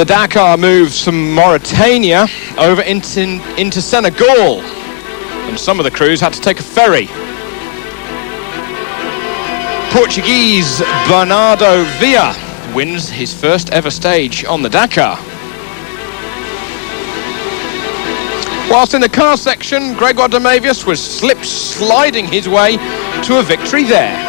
The Dakar moves from Mauritania over into Senegal, and some of the crews had to take a ferry. Portuguese Bernardo Villa wins his first ever stage on the Dakar. Whilst in the car section, Gregoire de Mavius was sliding his way to a victory there.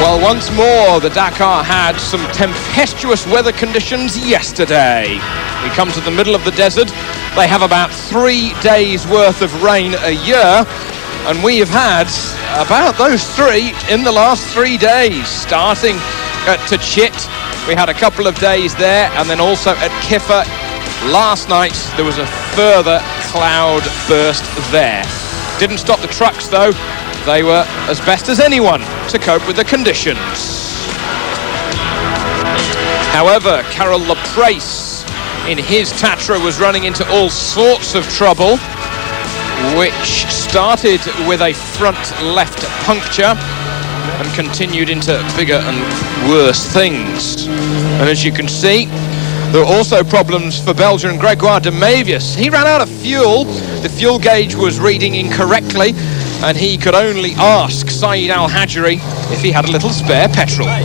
Well, once more, the Dakar had some tempestuous weather conditions yesterday. We come to the middle of the desert. They have about 3 days worth of rain a year, and we have had about those 3 in the last 3 days. Starting at Tachit, we had a couple of days there, and then also at Kiffa last night there was a further cloud burst there. Didn't stop the trucks though. They were as best as anyone to cope with the conditions. However, Carol Laprace in his Tatra was running into all sorts of trouble, which started with a front left puncture and continued into bigger and worse things. And as you can see, there were also problems for Belgian Gregoire de Mavius. He ran out of fuel. The fuel gauge was reading incorrectly, and he could only ask Saeed Al-Hajri if he had a little spare petrol. Are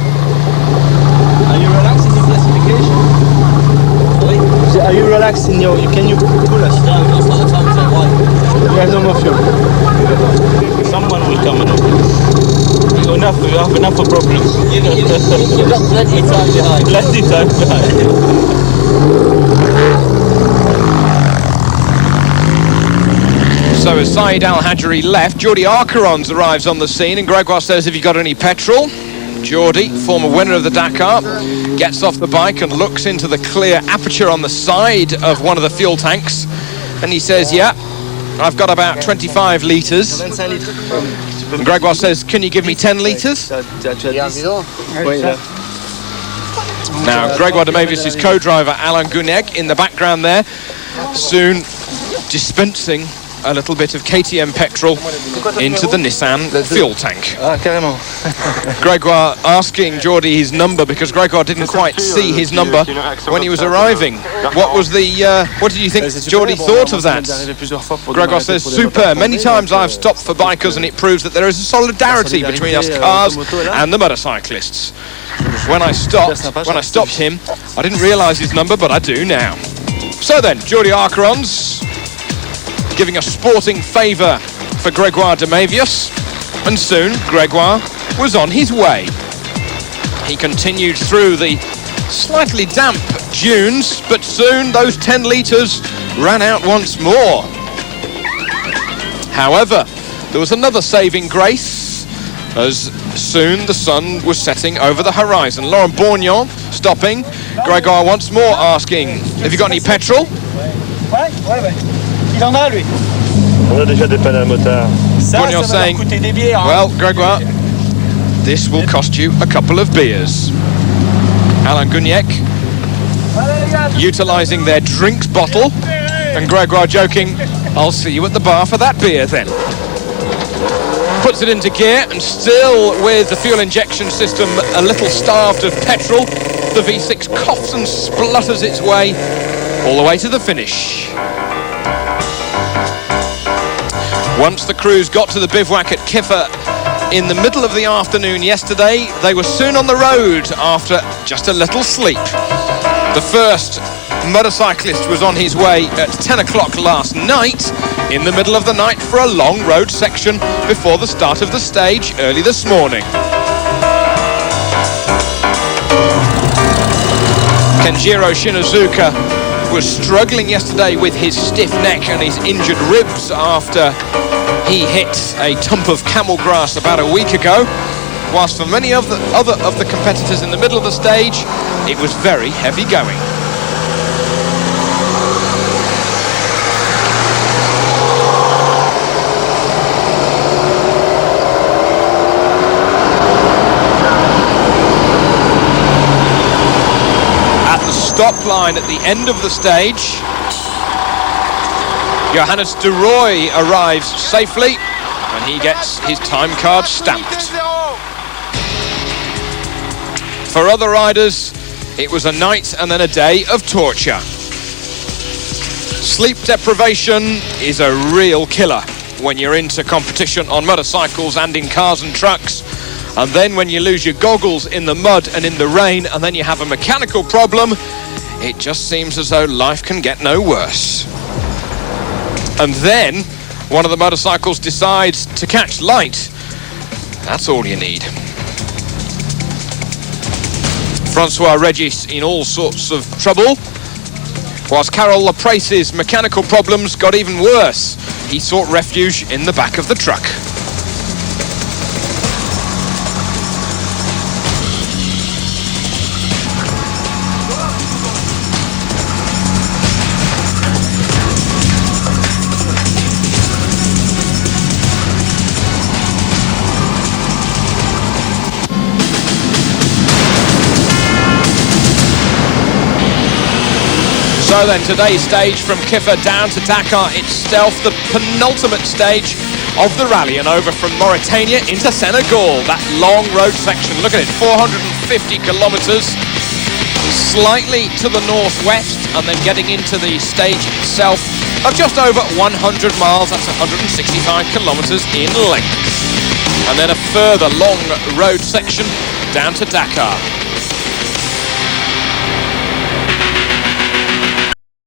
you relaxed in your classification? Are you relaxed in your... Can you pull us? We have no more fuel. Someone will come and... We have enough of problems. You've got plenty of time behind. Plenty of time behind. So as Saeed Al-Hajri left, Jordi Arcarons arrives on the scene, and Gregoire says, have you got any petrol? Jordi, former winner of the Dakar, gets off the bike and looks into the clear aperture on the side of one of the fuel tanks, and he says, yeah, I've got about 25 litres. And Gregoire says, can you give me 10 litres? Now, Gregoire de Mavius' co-driver, Alain Gouneg, in the background there, soon dispensing a little bit of KTM petrol into the Nissan fuel tank. Gregoire asking Jordi his number, because Gregoire didn't quite see his number when he was arriving. What did you think Jordi thought of that? Gregoire says, super. Many times I've stopped for bikers, and it proves that there is a solidarity between us cars and the motorcyclists. When I stopped him, I didn't realise his number, but I do now. So then, Jordi Arcarons giving a sporting favour for Gregoire de Mavius, and soon Gregoire was on his way. He continued through the slightly damp dunes, but soon those 10 litres ran out once more. However, there was another saving grace, as soon the sun was setting over the horizon. Laurent Bourgnon stopping, Gregoire once more asking, have you got any petrol? Bourgnon saying, well, Gregoire, this will cost you a couple of beers. Alain Gouneg utilising their drinks bottle, and Gregoire joking, I'll see you at the bar for that beer then. Puts it into gear, and still with the fuel injection system a little starved of petrol, the V6 coughs and splutters its way all the way to the finish. Once the crews got to the bivouac at Kiffa in the middle of the afternoon yesterday, they were soon on the road after just a little sleep. The first motorcyclist was on his way at 10 o'clock last night, in the middle of the night, for a long road section before the start of the stage early this morning. Kenjiro Shinozuka was struggling yesterday with his stiff neck and his injured ribs after he hit a tump of camel grass about a week ago, whilst for many of the competitors in the middle of the stage, it was very heavy going. At the stop line at the end of the stage, Johannes de Rooij arrives safely and he gets his time card stamped. For other riders, it was a night and then a day of torture. Sleep deprivation is a real killer when you're into competition on motorcycles and in cars and trucks. And then when you lose your goggles in the mud and in the rain and then you have a mechanical problem, it just seems as though life can get no worse. And then one of the motorcycles decides to catch light. That's all you need. Francois Regis in all sorts of trouble, whilst Carol Laprace's mechanical problems got even worse. He sought refuge in the back of the truck. So then, today's stage from Kiffa down to Dakar itself, the penultimate stage of the rally, and over from Mauritania into Senegal. That long road section, look at it, 450 kilometres, slightly to the northwest, and then getting into the stage itself of just over 100 miles, that's 165 kilometres in length. And then a further long road section down to Dakar.